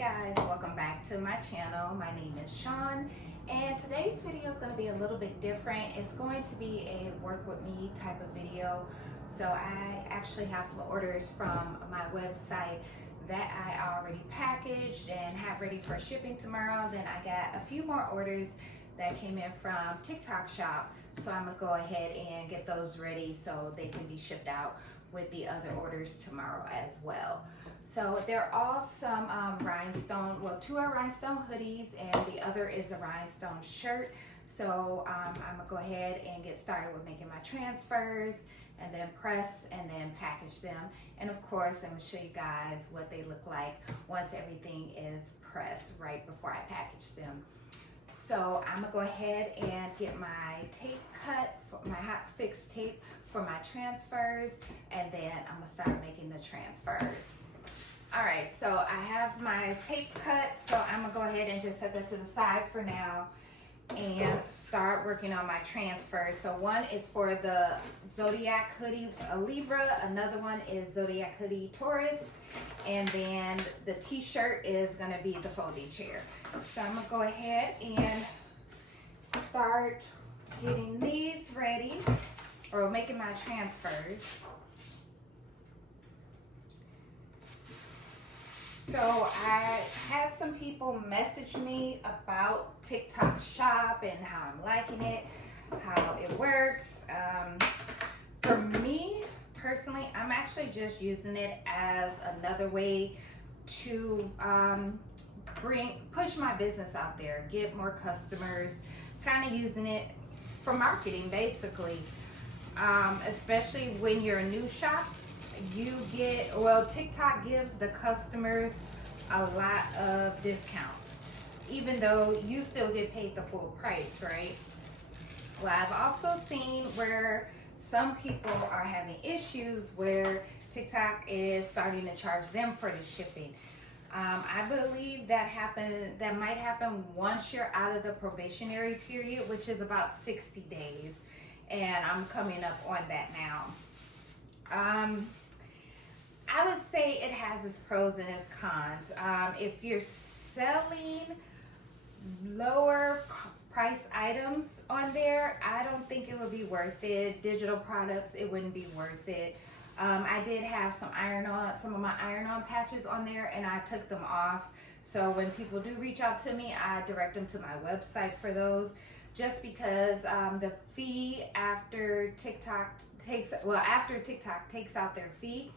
guys, welcome back to my channel. My name is Sean, and today's video is going to be a little bit different. It's going to be a work with me type of video. So I actually have some orders from my website that I already packaged and have ready for shipping tomorrow. Then I got a few more orders that came in from TikTok shop, so I'm gonna go ahead and get those ready so they can be shipped out with the other orders tomorrow as well. So they're all some rhinestone, well, two are rhinestone hoodies and the other is a rhinestone shirt. So I'm gonna go ahead and get started with making my transfers and then press and then package them. And of course, I'm gonna show you guys what they look like once everything is pressed right before I package them. So I'm gonna go ahead and get my tape cut, for my hot fix tape for my transfers, and then I'm gonna start making the transfers. All right, so I have my tape cut, so I'm gonna go ahead and just set that to the side for now and start working on my transfers. So one is for the Zodiac hoodie, a Libra, another one is Zodiac hoodie Taurus, and then the t-shirt is gonna be the folding chair. So I'm gonna go ahead and start getting these ready, or making my transfers. So I had some people message me about TikTok shop and how I'm liking it, how it works. For me personally, I'm actually just using it as another way to push my business out there, get more customers, kind of using it for marketing basically. Especially when you're a new shop, you get, well, TikTok gives the customers a lot of discounts, even though you still get paid the full price, right? Well, I've also seen where some people are having issues where TikTok is starting to charge them for the shipping. I believe that might happen once you're out of the probationary period, which is about 60 days. And I'm coming up on that now. I would say it has its pros and its cons. If you're selling lower price items on there, I don't think it would be worth it. Digital products, it wouldn't be worth it. I did have some of my iron-on patches on there, and I took them off. So when people do reach out to me, I direct them to my website for those. Just because the fee after TikTok takes out their fee,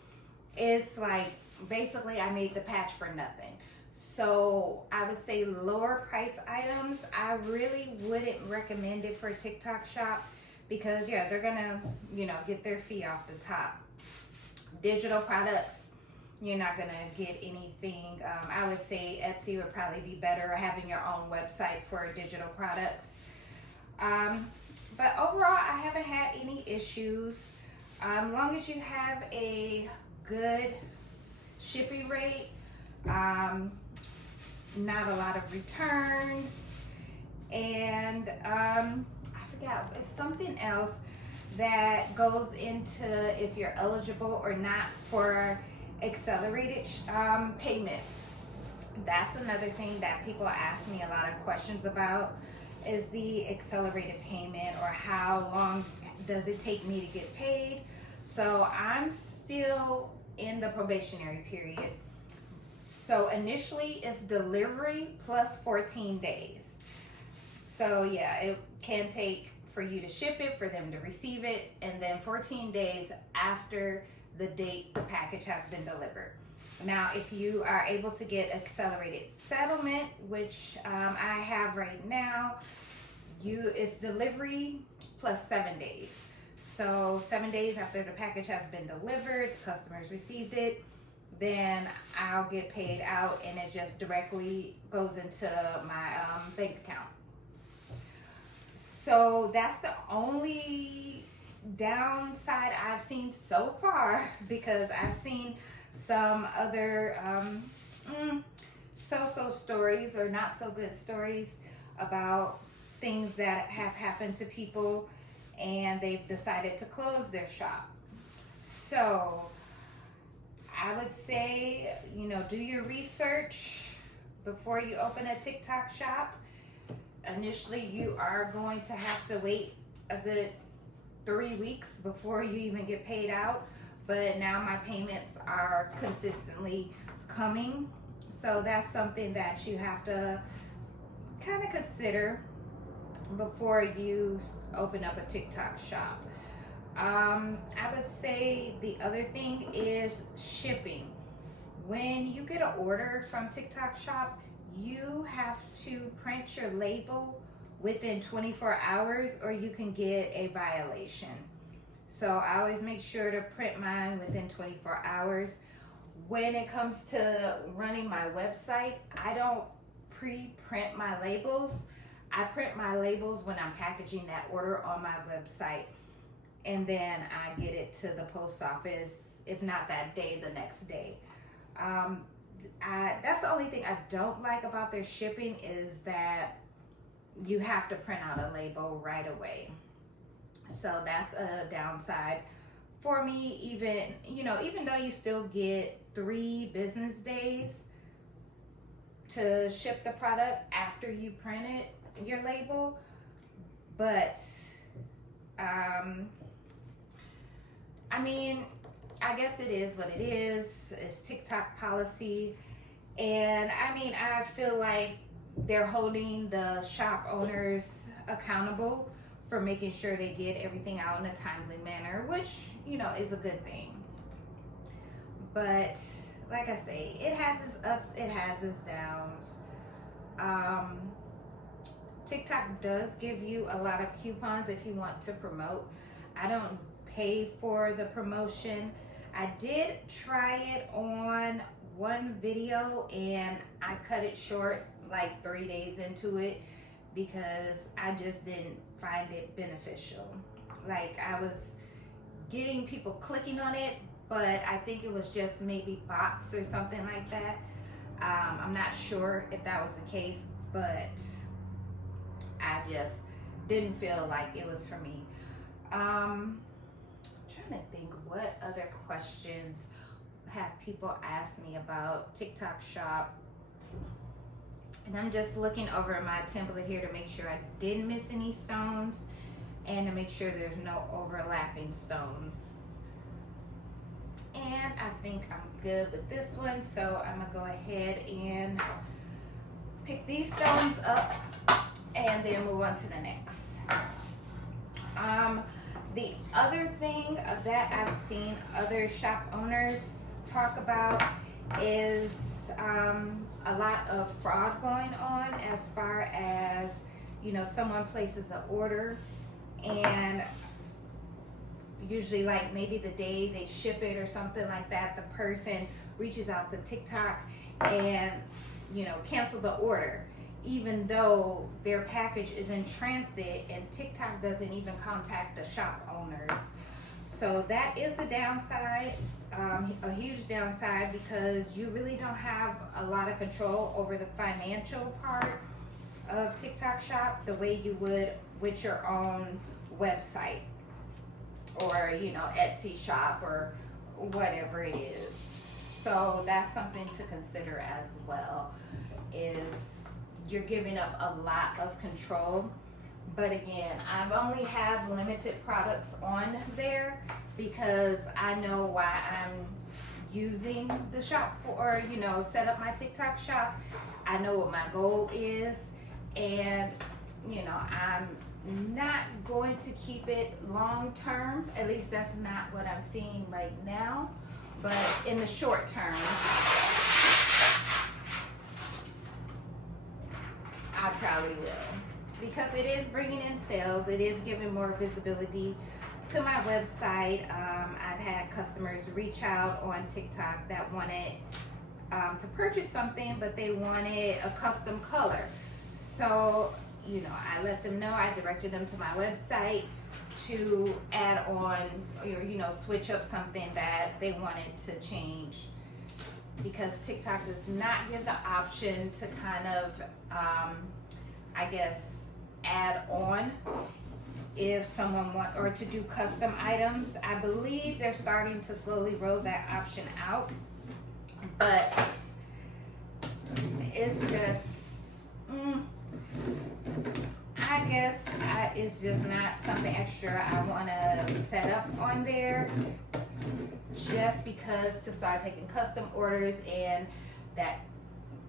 is like, basically I made the patch for nothing. So I would say lower price items, I really wouldn't recommend it for a TikTok shop, because yeah, they're gonna, get their fee off the top. Digital products, you're not gonna get anything. I would say Etsy would probably be better, or having your own website for digital products. But overall, I haven't had any issues. Long as you have a good shipping rate, not a lot of returns, and I forgot, it's something else that goes into if you're eligible or not for accelerated payment. That's another thing that people ask me a lot of questions about, is the accelerated payment, or how long does it take me to get paid. So I'm still in the probationary period. So initially it's delivery plus 14 days. So yeah, it can take for you to ship it, for them to receive it, and then 14 days after the date the package has been delivered. Now, if you are able to get accelerated settlement, which I have right now, it's delivery plus 7 days. So 7 days after the package has been delivered, customers received it, then I'll get paid out, and it just directly goes into my bank account. So that's the only downside I've seen so far, because I've seen some other so-so stories, or not so good stories, about things that have happened to people and they've decided to close their shop. So I would say, do your research before you open a TikTok shop. Initially, you are going to have to wait a good 3 weeks before you even get paid out, but now my payments are consistently coming, so that's something that you have to kind of consider before you open up a TikTok shop. I would say the other thing is shipping. When you get an order from TikTok shop, you have to print your label within 24 hours or you can get a violation. So I always make sure to print mine within 24 hours. When it comes to running my website, I don't pre-print my labels. I print my labels when I'm packaging that order on my website, and then I get it to the post office, if not that day, the next day. That's the only thing I don't like about their shipping, is that you have to print out a label right away. So that's a downside for me. Even though you still get 3 business days to ship the product after you print your label, but I guess it is what it is. It's TikTok policy, and I feel like they're holding the shop owners accountable for making sure they get everything out in a timely manner, which is a good thing. But like I say, it has its ups, it has its downs. TikTok does give you a lot of coupons if you want to promote. I don't pay for the promotion. I did try it on one video and I cut it short like 3 days into it because I just didn't find it beneficial. Like, I was getting people clicking on it, but I think it was just maybe bots or something like that. I'm not sure if that was the case, but I just didn't feel like it was for me. I'm trying to think what other questions have people asked me about TikTok shop. And I'm just looking over my template here to make sure I didn't miss any stones and to make sure there's no overlapping stones. And I think I'm good with this one, so I'm gonna go ahead and pick these stones up and then move on to the next. The other thing that I've seen other shop owners talk about is a lot of fraud going on, as far as someone places an order and usually like maybe the day they ship it or something like that, the person reaches out to TikTok and cancel the order, even though their package is in transit, and TikTok doesn't even contact the shop owners. So that is the downside, a huge downside, because you really don't have a lot of control over the financial part of TikTok shop the way you would with your own website or Etsy shop or whatever it is. So that's something to consider as well, is you're giving up a lot of control. But again, I've only have limited products on there because I know why I'm using the shop for, set up my TikTok shop. I know what my goal is, and I'm not going to keep it long term. At least that's not what I'm seeing right now. But in the short term, I probably will, because it is bringing in sales. It is giving more visibility to my website. I've had customers reach out on TikTok that wanted to purchase something, but they wanted a custom color. So, I let them know. I directed them to my website to add on or, switch up something that they wanted to change, because TikTok does not give the option to kind of, add on if someone want, or to do custom items. I believe they're starting to slowly roll that option out, but it's just, I guess it's just not something extra I want to set up on there, just because to start taking custom orders, and that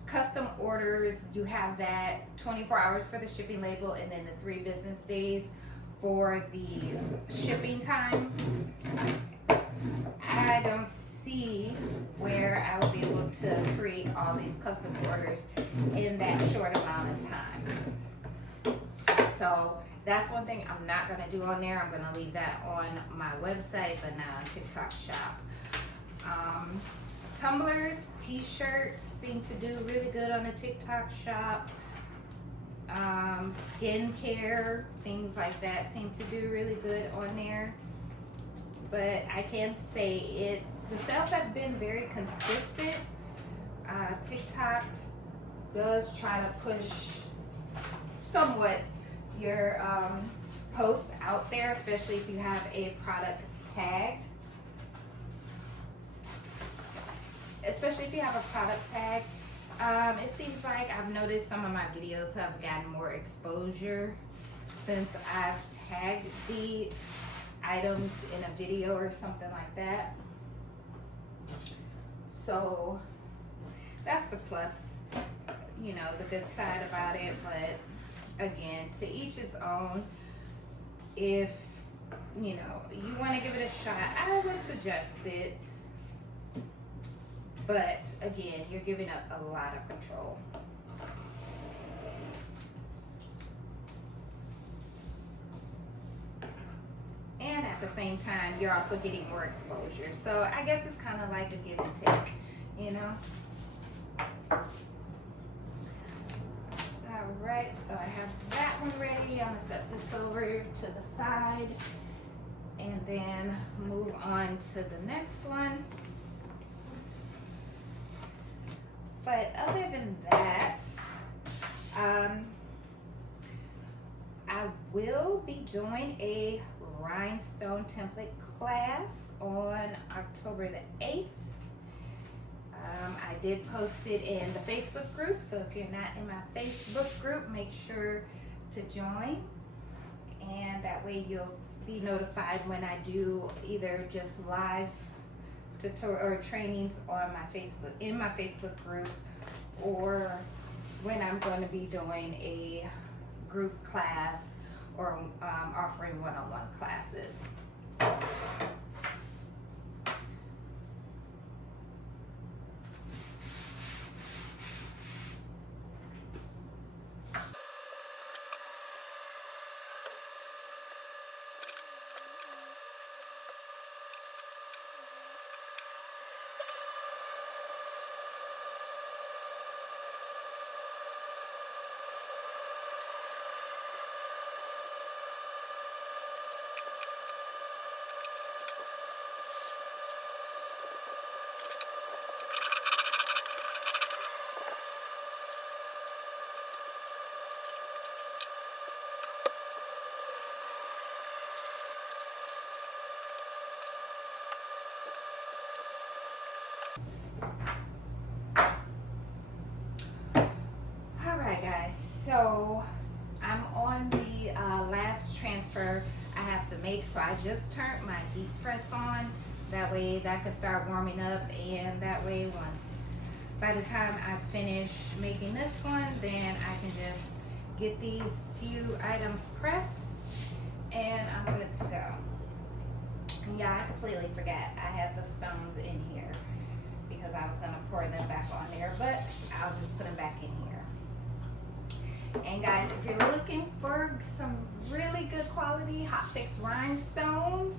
custom orders, you have that 24 hours for the shipping label and then the 3 business days for the shipping time. I don't see where I will be able to create all these custom orders in that short amount of time. So that's one thing I'm not going to do on there. I'm going to leave that on my website, but not on TikTok Shop. Tumblers, t-shirts seem to do really good on the TikTok Shop. Skincare, things like that seem to do really good on there. But I can say the sales have been very consistent. TikTok does try to push somewhat your post out there, especially if you have a product tagged. It seems like I've noticed some of my videos have gotten more exposure since I've tagged the items in a video or something like that. So that's the plus, you know, the good side about it. But again, to each his own. If you know you want to give it a shot, I would suggest it. But again, you're giving up a lot of control. And at the same time, you're also getting more exposure. So I guess it's kind of like a give and take, you know? All right, so I have that one ready. I'm gonna set this over to the side and then move on to the next one. But other than that, I will be doing a Rhinestone template class on October the 8th. I did post it in the Facebook group, so if you're not in my Facebook group, make sure to join. And that way you'll be notified when I do either just live or trainings on my Facebook, in my Facebook group, or when I'm going to be doing a group class or offering one-on-one classes. So I'm on the last transfer I have to make, so I just turned my heat press on. That way that can start warming up, and that way by the time I finish making this one, then I can just get these few items pressed and I'm good to go. And yeah, I completely forgot I have the stones in here because I was gonna pour them back on there, but I'll just put them back in here. And guys, if you're looking for some really good quality hot fix rhinestones,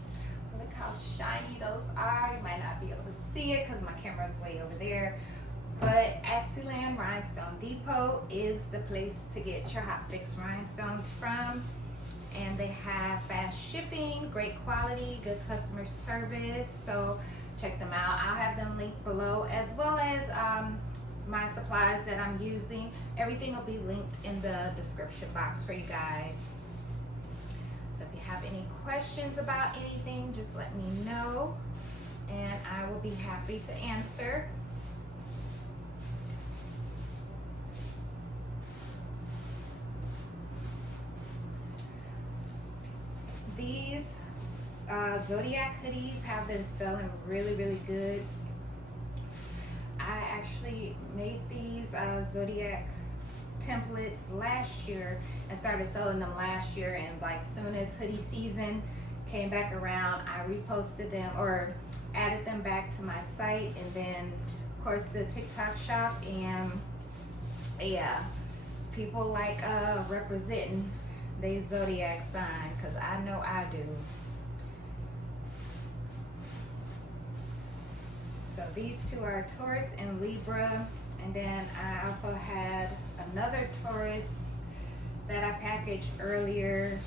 look how shiny those are. You might not be able to see it because my camera is way over there, but Axeland Rhinestone Depot is the place to get your hot fix rhinestones from. And they have fast shipping, great quality, good customer service, so check them out. I'll have them linked below, as well as my supplies that I'm using. Everything will be linked in the description box for you guys. So if you have any questions about anything, just let me know and I will be happy to answer. Zodiac hoodies have been selling really good. I actually made these Zodiac templates last year and started selling them last year, and like soon as hoodie season came back around, I reposted them or added them back to my site, and then of course the TikTok shop. And yeah, people like representing they zodiac sign, because I know I do. So these two are Taurus and Libra, and then I also had another Taurus that I packaged earlier,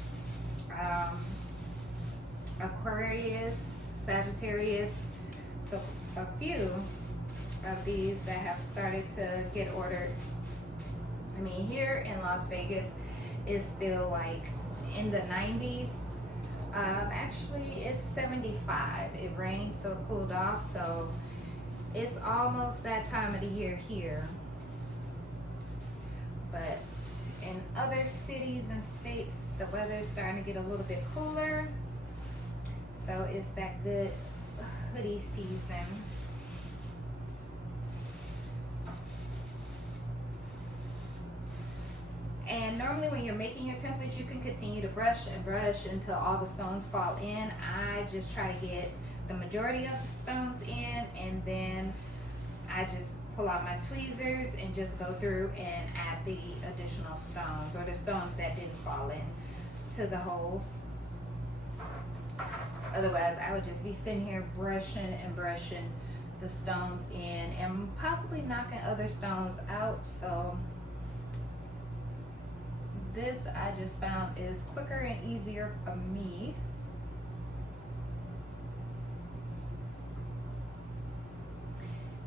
Aquarius, Sagittarius. So a few of these that have started to get ordered. I mean, here in Las Vegas is still like in the 90s. Actually it's 75. It rained, so it cooled off, so it's almost that time of the year here. But in other cities and states, the weather's starting to get a little bit cooler, so it's that good hoodie season. And normally when you're making your templates, you can continue to brush and brush until all the stones fall in. I just try to get the majority of the stones in, and then I just pull out my tweezers and just go through and add the additional stones, or the stones that didn't fall in to the holes. Otherwise, I would just be sitting here brushing and brushing the stones in and possibly knocking other stones out. So this I just found is quicker and easier for me.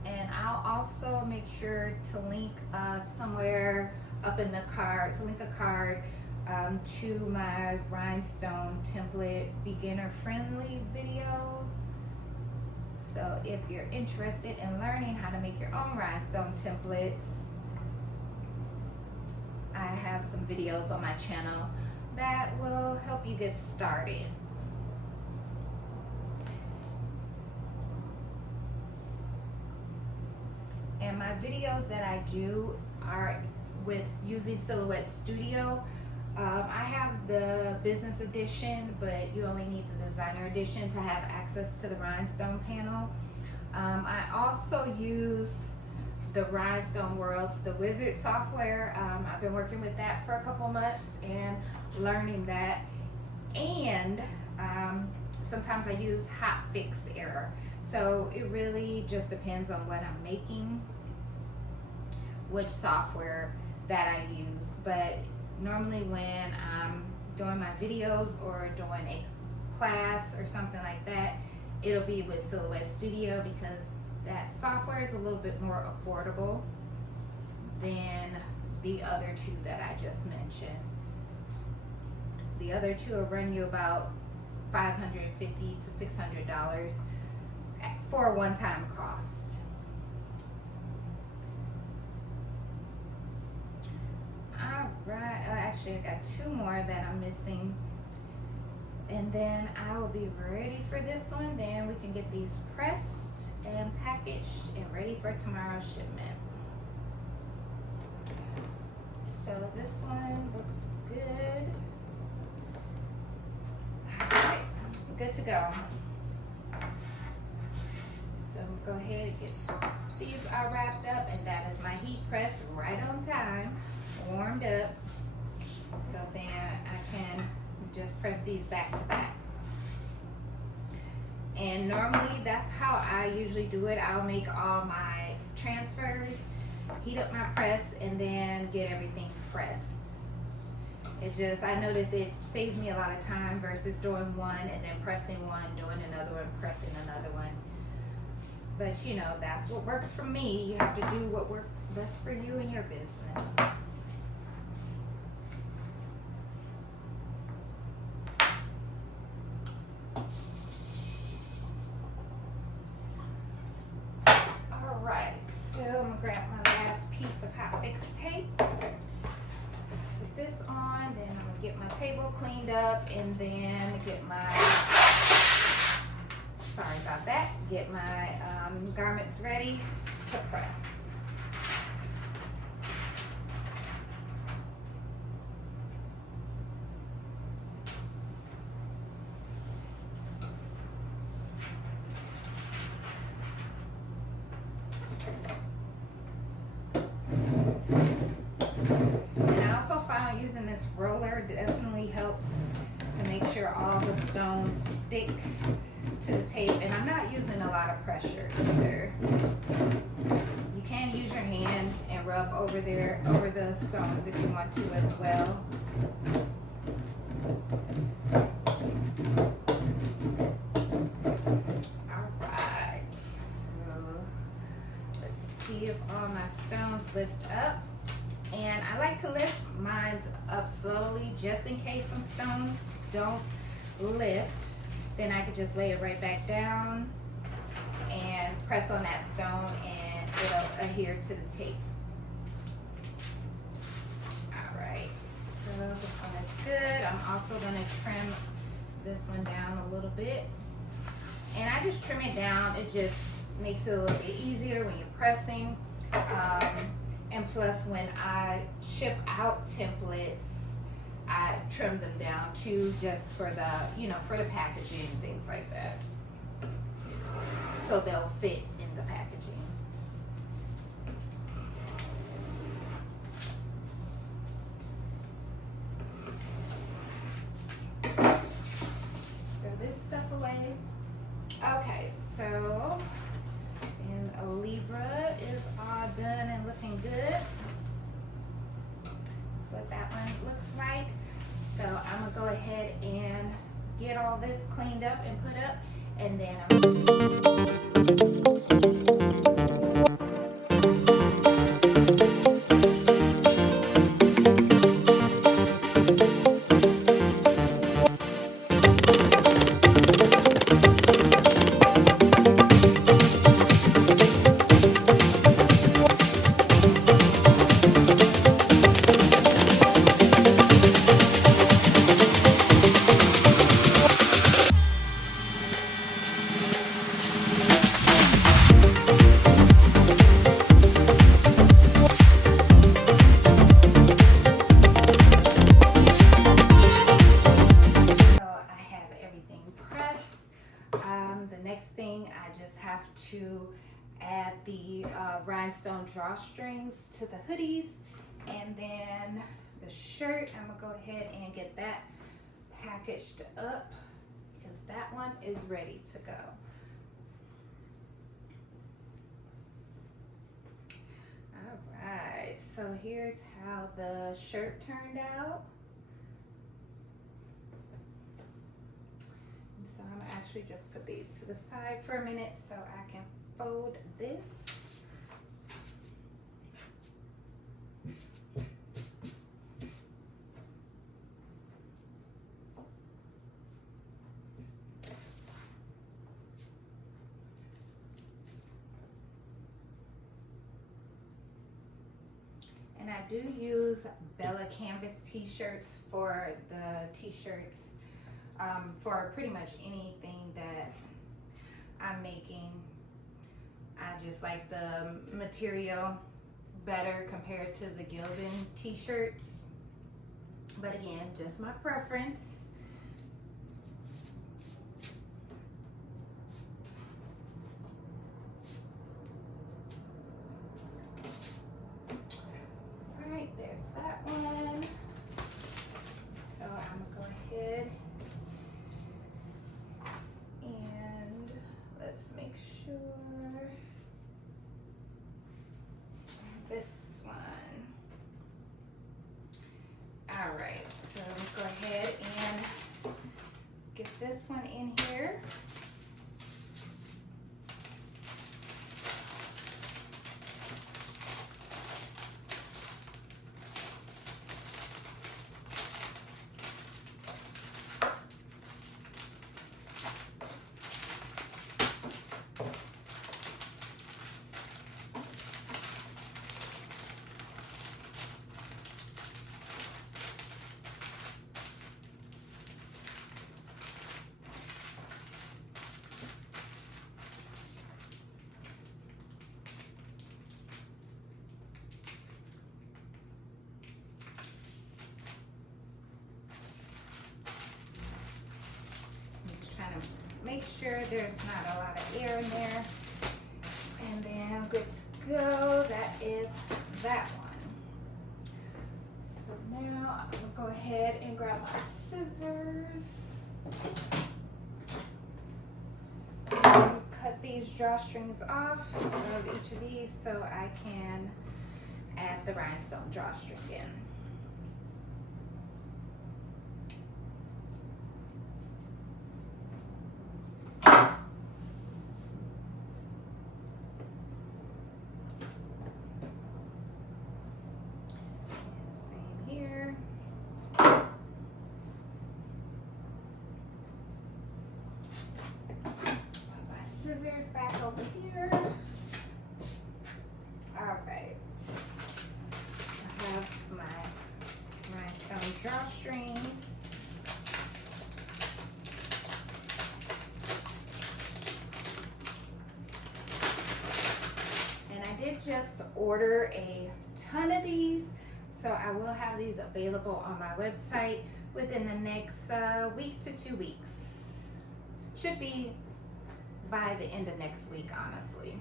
And I'll also make sure to link somewhere up in the card, to link a card to my Rhinestone template beginner friendly video. So if you're interested in learning how to make your own rhinestone templates, I have some videos on my channel that will help you get started. And my videos that I do are with using Silhouette Studio. I have the business edition, but you only need the designer edition to have access to the rhinestone panel. I also use the Rhinestone Worlds, the Wizard software. I've been working with that for a couple months and learning that. And sometimes I use Hot Fix Error. So it really just depends on what I'm making, which software that I use. But normally when I'm doing my videos or doing a class or something like that, it'll be with Silhouette Studio, because that software is a little bit more affordable than the other two that I just mentioned. The other two will run you about $550 to $600 for a one-time cost. Alright, actually I got two more that I'm missing, and then I will be ready for this one. Then we can get these pressed and packaged and ready for tomorrow's shipment. So this one looks good. Alright, good to go. So go ahead and get these all wrapped up, and that is my heat press right on time, warmed up, so then I can just press these back to back. And normally that's how I usually do it. I'll make all my transfers, heat up my press, and then get everything pressed. It just, I notice it saves me a lot of time versus doing one and then pressing one, doing another one, pressing another one. But you know, that's what works for me. You have to do what works best for you and your business. So I'm gonna grab my last piece of hot fix tape, put this on, then I'm gonna get my table cleaned up, and then get my sorry about that. Get my garments ready to press. This roller definitely helps to make sure all the stones stick to the tape, and I'm not using a lot of pressure either. You can use your hand and rub over the stones if you want to as well. Alright, so let's see if all my stones lift up. And I like to lift mine up slowly just in case some stones don't lift. Then I can just lay it right back down and press on that stone and it'll adhere to the tape. Alright, so this one is good. I'm also going to trim this one down a little bit. And I just trim it down. It just makes it a little bit easier when you're pressing. And plus, when I ship out templates, I trim them down too, just for the, for the packaging and things like that. So they'll fit in the packaging. Just throw this stuff away. Okay, so. And Libra is all done and looking good. That's what that one looks like. So I'm gonna go ahead and get all this cleaned up and put up, and then to add the rhinestone drawstrings to the hoodies, and then the shirt. I'm gonna go ahead and get that packaged up because that one is ready to go. All right, so here's how the shirt turned out. So I'm gonna actually just put these to the side for a minute so I can fold this. And I do use Bella Canvas t-shirts for the t-shirts. For pretty much anything that I'm making. I just like the material better compared to the Gildan t-shirts. But again, just my preference. All right, there's that one. So I'm gonna go ahead and let's make sure this one. All right, so let's go ahead and get this one in here. make sure there's not a lot of air in there. And then I'm good to go. That is that one. So now I'm gonna go ahead and grab my scissors. And cut these drawstrings off of each of these so I can add the rhinestone drawstring in. Scissors back over here. All right. I have my rhinestone drawstrings. And I did just order a ton of these, so I will have these available on my website within the next week to 2 weeks. Should be by the end of next week, honestly.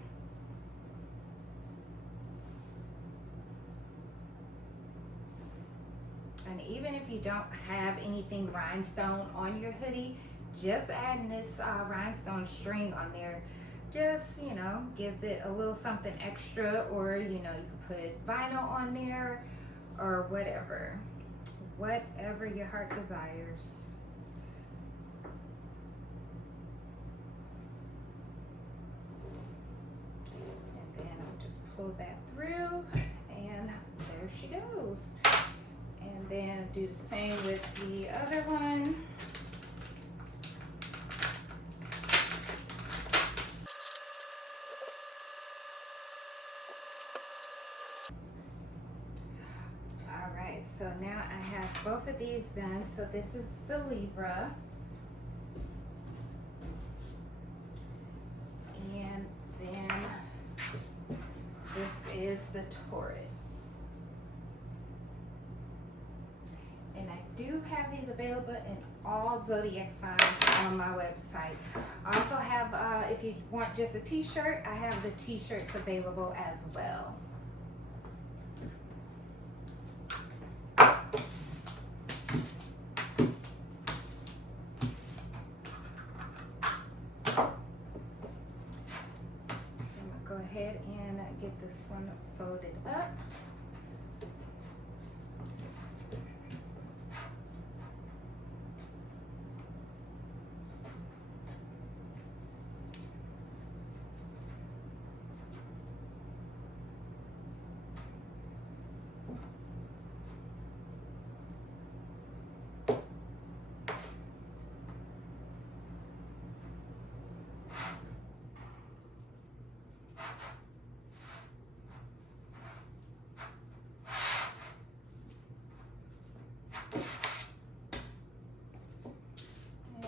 And even if you don't have anything rhinestone on your hoodie, just adding this rhinestone string on there just, you know, gives it a little something extra. Or, you know, you can put vinyl on there or whatever your heart desires. Pull that through, and there she goes. And then do the same with the other one. All right, so now I have both of these done. So this is the Libra. And then this is the Taurus. And I do have these available in all zodiac signs on my website. I also have, if you want just a t-shirt, I have the t-shirts available as well. Go ahead and get this one folded up.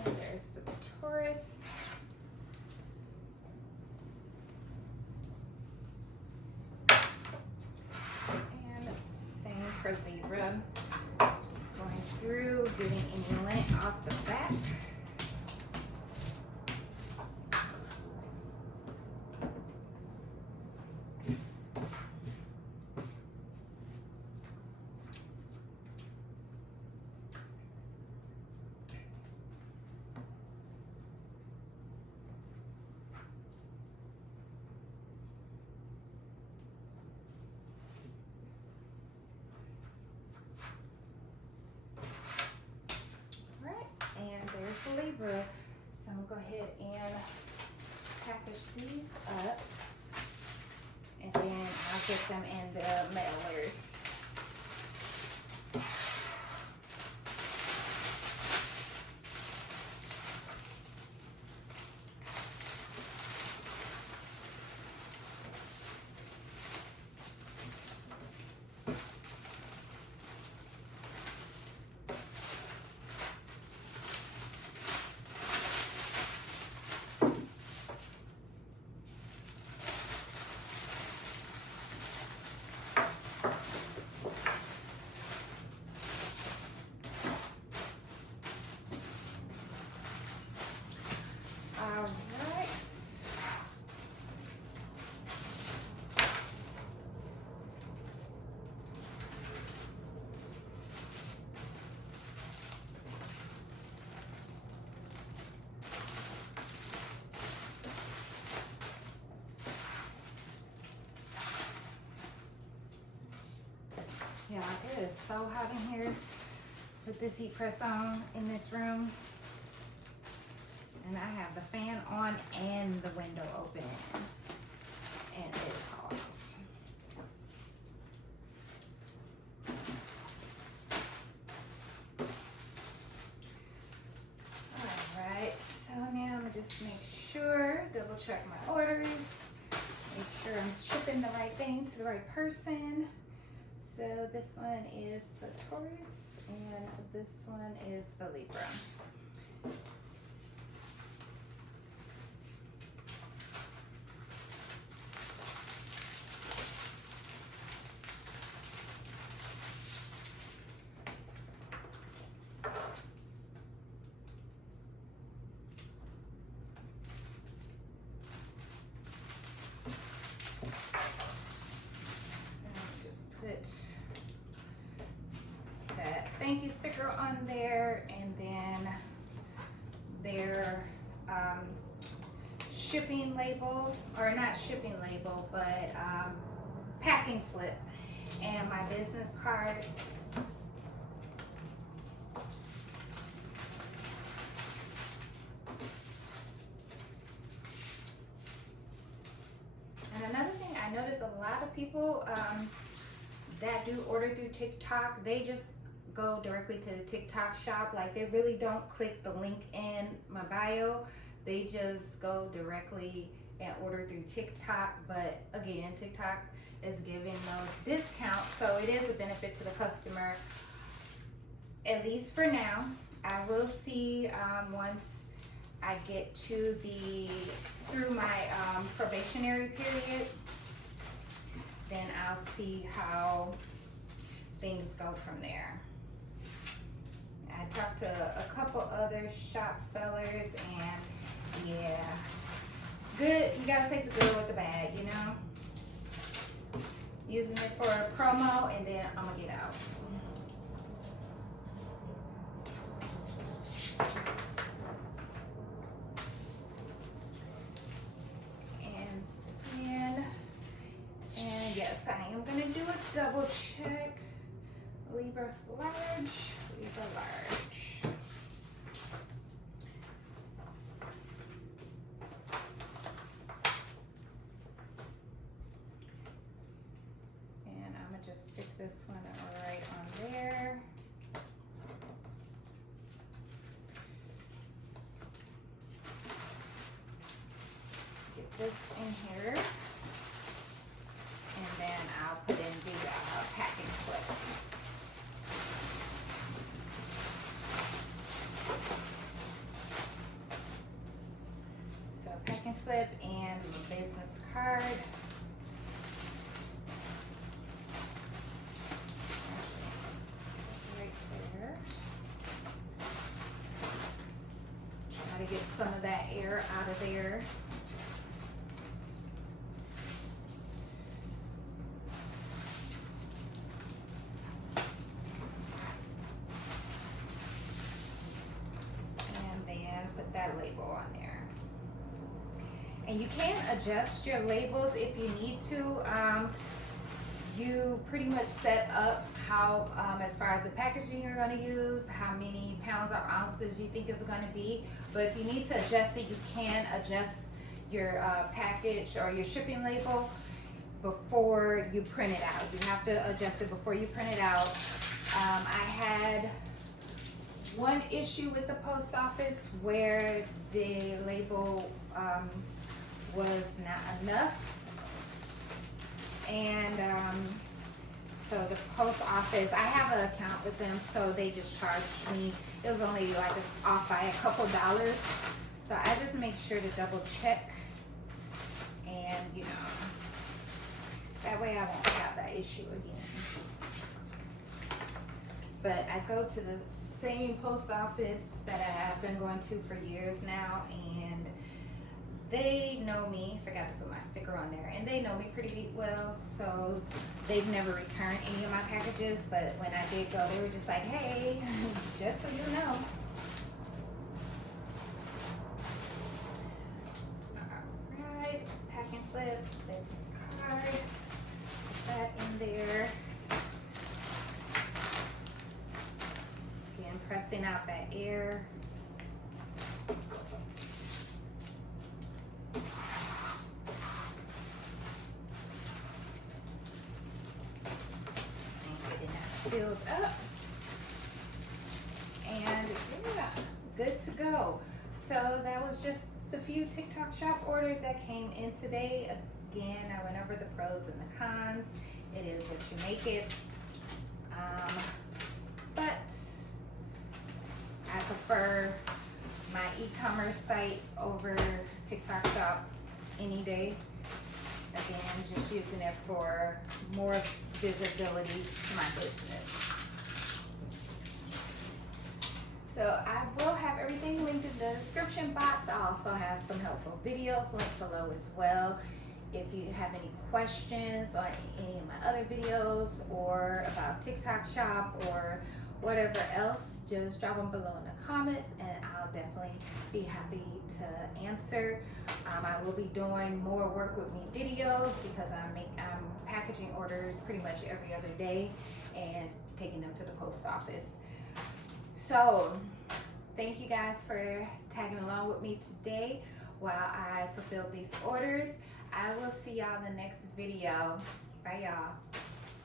There's the Taurus. And same for Libra. Just going through, getting any lint off the back. Libra. So I'm gonna go ahead and package these up, and then I'll get them in the mailers. Yeah, it is so hot in here with this heat press on in this room. And I have the fan on and the window open. And it's hot. Alright, so now I'm gonna just make sure, double check my orders, make sure I'm shipping the right thing to the right person. So this one is the Taurus and this one is the Libra. That thank you sticker on there, and then their shipping label, or not shipping label, but packing slip, and my business card. And another thing, I noticed a lot of people that do order through TikTok, they just go directly to the TikTok shop. Like, they really don't click the link in my bio. They just go directly and order through TikTok. But again, TikTok is giving those discounts, so it is a benefit to the customer, at least for now. I will see once I get to through my probationary period, then I'll see how things go from there. I talked to a couple other shop sellers, and yeah, good. You gotta take the good with the bad, you know. Using it for a promo, and then I'm gonna get out. And yes, I am gonna do a double check. Libra large, Libra large. And I'm gonna just stick this one right on there. Get this in here. And then I'll put in the packing slip. So packing slip and my business card. Right there. Try to get some of that air out of there. That label on there, and you can adjust your labels if you need to. You pretty much set up how as far as the packaging you're going to use, how many pounds or ounces you think it's going to be. But if you need to adjust it, you can adjust your package or your shipping label before you print it out. You have to adjust it before you print it out. I had one issue with the post office where the label was not enough, and so the post office, I have an account with them, so they just charged me. It was only like off by a couple dollars, so I just make sure to double check, and you know, that way I won't have that issue again. But I go to the same post office that I have been going to for years now, and they know me. Forgot to put my sticker on there, and they know me pretty well, so they've never returned any of my packages. But when I did go, they were just like, hey, just so you know. Alright, packing slip, business card, put that in there. send out that air. And getting that sealed up. And yeah, good to go. So that was just the few TikTok shop orders that came in today. Again, I went over the pros and the cons. It is what you make it. But I prefer my e-commerce site over TikTok shop any day. Again, just using it for more visibility to my business. So I will have everything linked in the description box. I also have some helpful videos linked below as well. If you have any questions on any of my other videos or about TikTok shop or whatever else, just drop them below in the comments and I'll definitely be happy to answer. I will be doing more work with me videos because I'm packaging orders pretty much every other day and taking them to the post office. So thank you guys for tagging along with me today while I fulfilled these orders. I will see y'all in the next video. Bye y'all.